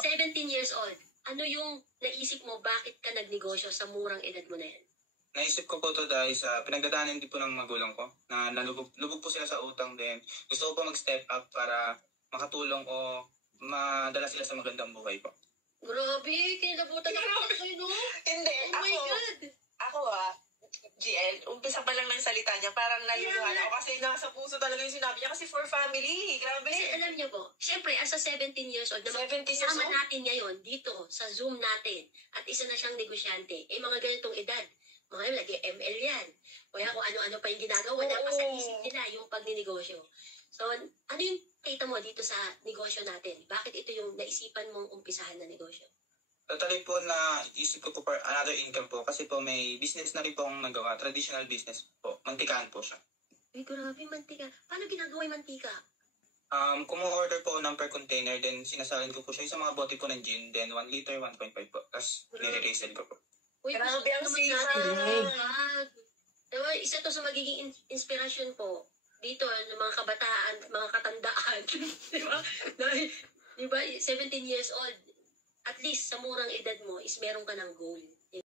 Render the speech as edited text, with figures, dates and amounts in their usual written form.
17 years old, ano yung naisip mo bakit ka nagnegosyo sa murang edad mo na yan? Naisip ko po ito dahil sa pinagdadaanan din po ng magulang ko na lubog po sila sa utang din. Gusto ko po mag-step up para makatulong o madala sila sa magandang buhay po. Grabe, kinilabutan ako kayo, no? Hindi, Oh my God! Ako GL, umpisa pa lang ng salita niya, parang naluluhan ako kasi nasa puso talaga yung sinabi niya kasi for family. Grabe. Kasi alam niyo po, syempre, as a 17 years old, 17 years kasama old? natin ngayon dito sa Zoom natin at isa na siyang negosyante, mga ganitong edad. Mga lagi ML yan. Kaya kung ano-ano pa yung ginagawa, dapat sa isip nila yung pagninegosyo. So, ano yung kita mo dito sa negosyo natin? Bakit ito yung naisipan mong umpisahan na negosyo? Totally po na isip ko po for another income po kasi po may business na rin po akong nagawa. Traditional business po. Mantikaan po siya. Ay, grabe, mantika. Paano ginagawa yung mantika? Kumu-order po ng per container, then sinasalin ko po siya sa mga bote po ng gin, then 1 liter, 1.5 po. Tapos nire-resell ko po. Uy, Grabe ang naman sipag. natin. Diba, isa to sa magiging inspirasyon po dito ng mga kabataan, mga katandaan. Diba? Dahil, diba, 17 years old, at least sa murang edad mo is meron ka ng goal.